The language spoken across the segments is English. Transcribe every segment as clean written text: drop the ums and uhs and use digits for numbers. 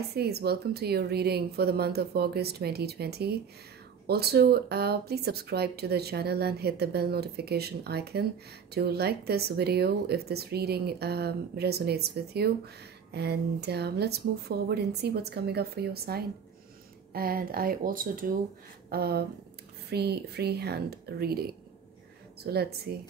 Pisces, welcome to your reading for the month of August 2020. Also, please subscribe to the channel and hit the bell notification icon to like this video if this reading resonates with you. And let's move forward and see what's coming up for your sign. And I also do freehand reading. So let's see.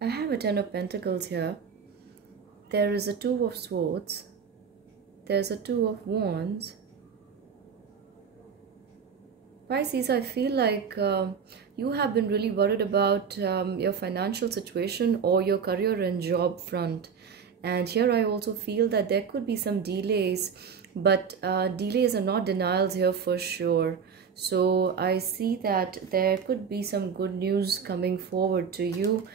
I have a Ten of Pentacles here. There is a Two of Swords. There's a Two of Wands. Pisces, I feel like you have been really worried about your financial situation or your career and job front. And here I also feel that there could be some delays, but delays are not denials here for sure. So I see that there could be some good news coming forward to you.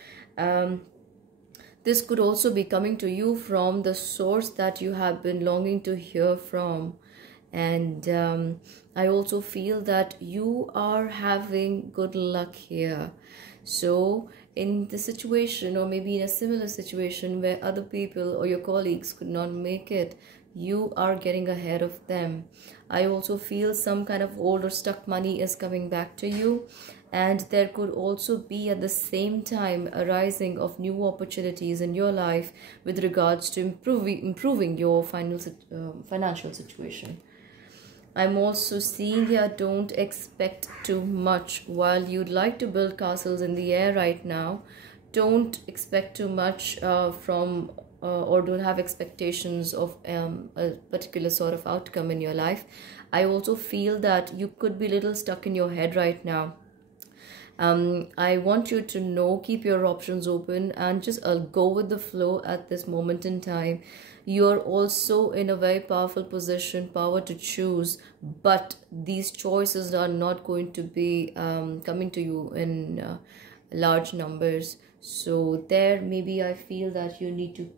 This could also be coming to you from the source that you have been longing to hear from. And I also feel that you are having good luck here. So in the situation, or maybe in a similar situation where other people or your colleagues could not make it, you are getting ahead of them. I also feel some kind of old or stuck money is coming back to you, and there could also be at the same time a rising of new opportunities in your life with regards to improving your financial situation. I'm also seeing here, don't expect too much. While you'd like to build castles in the air right now, don't expect too much or don't have expectations of a particular sort of outcome in your life. I also feel that you could be a little stuck in your head right now. I want you to know, keep your options open and just go with the flow at this moment in time. You're also in a very powerful position, power to choose, but these choices are not going to be coming to you in large numbers. So there, maybe I feel that you need to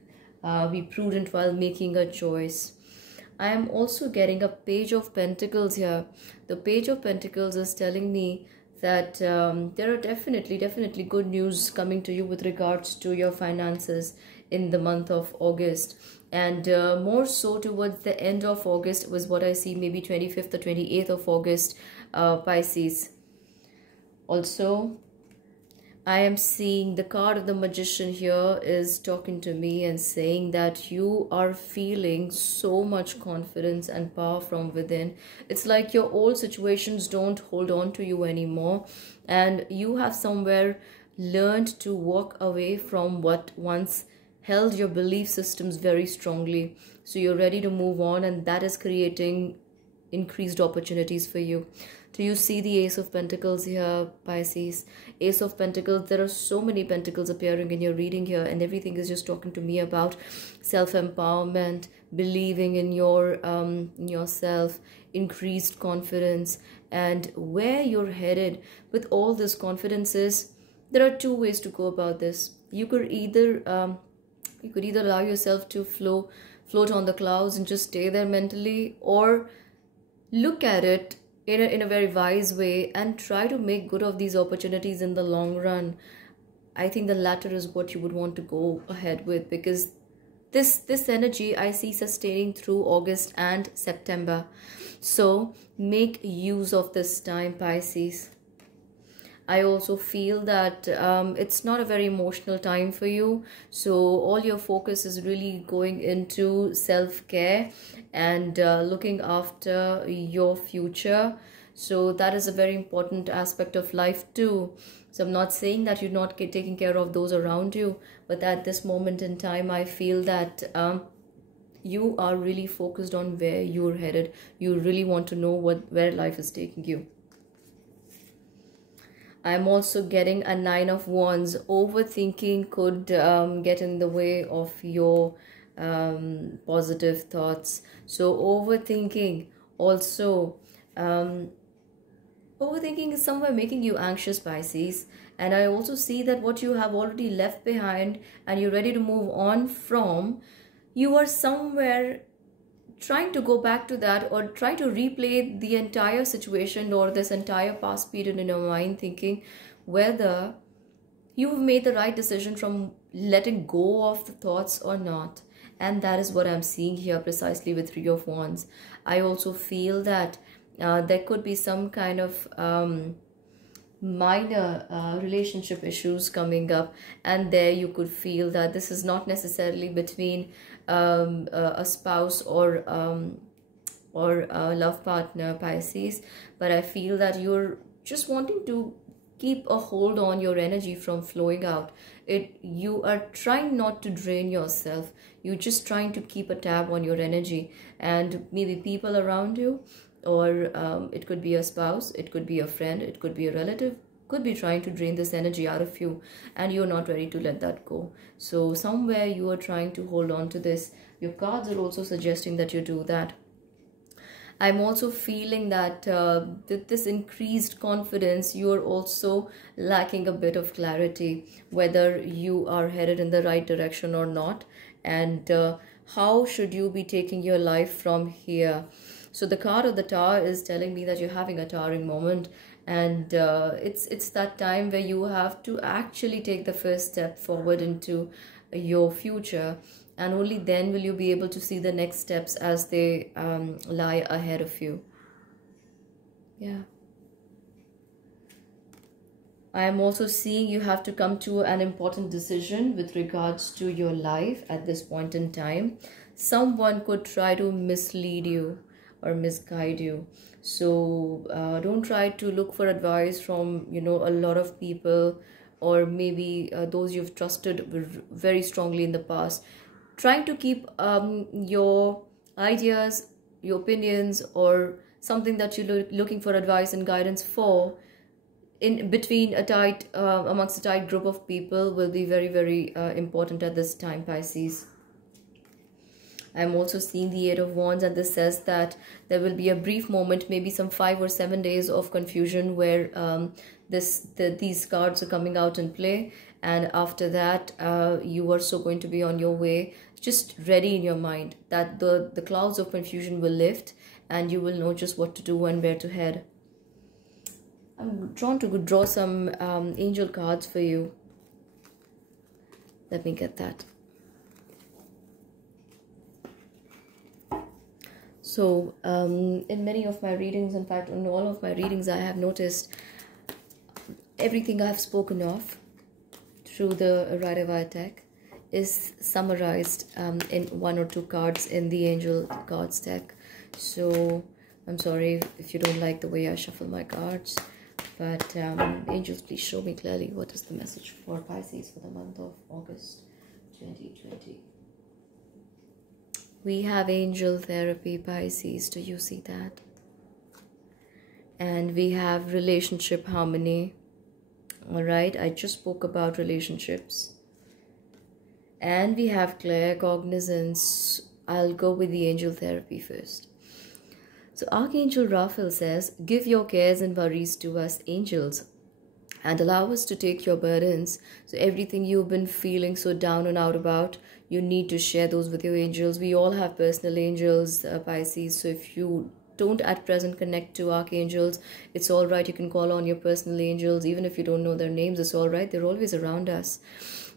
be prudent while making a choice. I am also getting a Page of Pentacles here. The Page of Pentacles is telling me that there are definitely good news coming to you with regards to your finances in the month of August. And more so towards the end of August was what I see, maybe 25th or 28th of August, Pisces. Also, I am seeing the card of the Magician here is talking to me and saying that you are feeling so much confidence and power from within. It's like your old situations don't hold on to you anymore, and you have somewhere learned to walk away from what once held your belief systems very strongly. So you're ready to move on, and that is creating increased opportunities for you. Do you see the Ace of Pentacles here, Pisces? Ace of Pentacles, there are so many pentacles appearing in your reading here, and everything is just talking to me about self-empowerment, believing in yourself, increased confidence, and where you're headed with all this confidence is, there are two ways to go about this. You could either allow yourself to float on the clouds and just stay there mentally, or look at it in a very wise way and try to make good of these opportunities in the long run. I think the latter is what you would want to go ahead with, because this energy I see sustaining through August and September. So make use of this time, Pisces. I also feel that it's not a very emotional time for you. So all your focus is really going into self-care and looking after your future. So that is a very important aspect of life too. So I'm not saying that you're not taking care of those around you, but at this moment in time, I feel that you are really focused on where you're headed. You really want to know where life is taking you. I'm also getting a Nine of Wands. Overthinking could get in the way of your positive thoughts. So overthinking also, overthinking is somewhere making you anxious, Pisces. And I also see that what you have already left behind and you're ready to move on from, you are somewhere trying to go back to that, or try to replay the entire situation or this entire past period in your mind, thinking whether you've made the right decision from letting go of the thoughts or not. And that is what I'm seeing here precisely with Three of Wands. I also feel that there could be some kind of minor relationship issues coming up, and there you could feel that this is not necessarily between a spouse or a love partner, Pisces, but I feel that you're just wanting to keep a hold on your energy from flowing out. You are trying not to drain yourself, you're just trying to keep a tab on your energy, and maybe people around you, or it could be a spouse, it could be a friend, it could be a relative, could be trying to drain this energy out of you, and you're not ready to let that go. So somewhere you are trying to hold on to this. Your cards are also suggesting that you do that. I'm also feeling that with this increased confidence, you're also lacking a bit of clarity, whether you are headed in the right direction or not, and how should you be taking your life from here. So the card of the Tower is telling me that you're having a towering moment, and it's that time where you have to actually take the first step forward into your future, and only then will you be able to see the next steps as they lie ahead of you. Yeah. I am also seeing you have to come to an important decision with regards to your life at this point in time. Someone could try to mislead you or misguide you. So don't try to look for advice from, a lot of people, or maybe those you've trusted very strongly in the past. Trying to keep your ideas, your opinions, or something that you're looking for advice and guidance for in between amongst a tight group of people will be very, very important at this time, Pisces. I'm also seeing the Eight of Wands, and this says that there will be a brief moment, maybe some 5 or 7 days of confusion, where these cards are coming out in play, and after that you are so going to be on your way, just ready in your mind that the clouds of confusion will lift, and you will know just what to do and where to head. I'm drawn to draw some angel cards for you. Let me get that. So in many of my readings, in fact in all of my readings, I have noticed everything I've spoken of through the Rider-Waite deck is summarized in 1 or 2 cards in the angel cards deck. So I'm sorry if you don't like the way I shuffle my cards, but angels, please show me clearly what is the message for Pisces for the month of August 2020. We have angel therapy, Pisces. Do you see that? And we have relationship harmony. All right, I just spoke about relationships. And we have claircognizance. I'll go with the angel therapy first. So Archangel Raphael says, give your cares and worries to us angels, and allow us to take your burdens. So everything you've been feeling so down and out about, you need to share those with your angels. We all have personal angels, Pisces. So if you don't at present connect to archangels, it's all right. You can call on your personal angels. Even if you don't know their names, it's all right. They're always around us.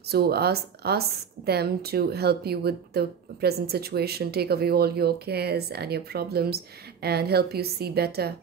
So ask them to help you with the present situation, take away all your cares and your problems, and help you see better.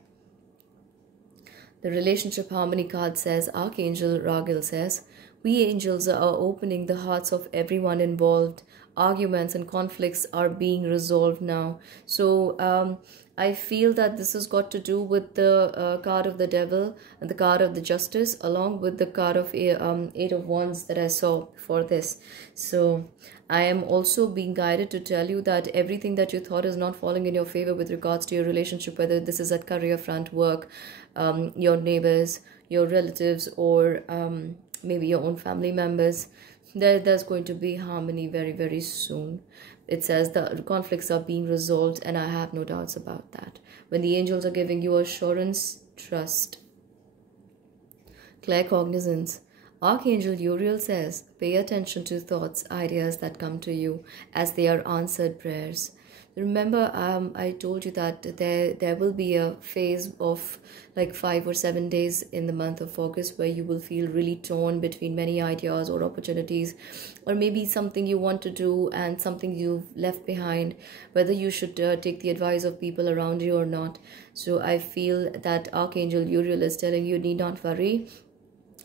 The relationship harmony card says, Archangel Raguel says, we angels are opening the hearts of everyone involved. Arguments and conflicts are being resolved now. So I feel that this has got to do with the card of the Devil and the card of the Justice, along with the card of Eight of Wands that I saw for this. So I am also being guided to tell you that everything that you thought is not falling in your favor with regards to your relationship, whether this is at career front, work, your neighbors, your relatives, or maybe your own family members, there's going to be harmony very, very soon. It says the conflicts are being resolved, and I have no doubts about that. When the angels are giving you assurance, trust. Claircognizance. Archangel Uriel says, pay attention to thoughts, ideas that come to you, as they are answered prayers. Remember, I told you that there will be a phase of like 5 or 7 days in the month of August where you will feel really torn between many ideas or opportunities, or maybe something you want to do and something you've left behind, whether you should take the advice of people around you or not. So I feel that Archangel Uriel is telling you, need not worry,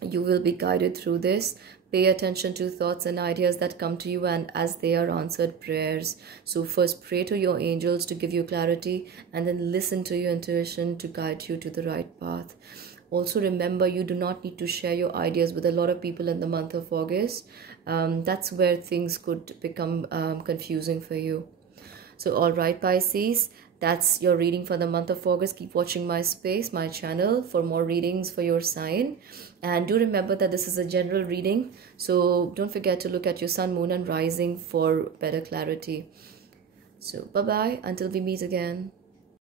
you will be guided through this. Pay attention to thoughts and ideas that come to you, and as they are answered prayers. So first pray to your angels to give you clarity, and then listen to your intuition to guide you to the right path. Also remember, you do not need to share your ideas with a lot of people in the month of August. That's where things could become confusing for you. So all right, Pisces, that's your reading for the month of August. Keep watching my space, my channel, for more readings for your sign. And do remember that this is a general reading, so don't forget to look at your sun, moon and rising for better clarity. So bye bye until we meet again.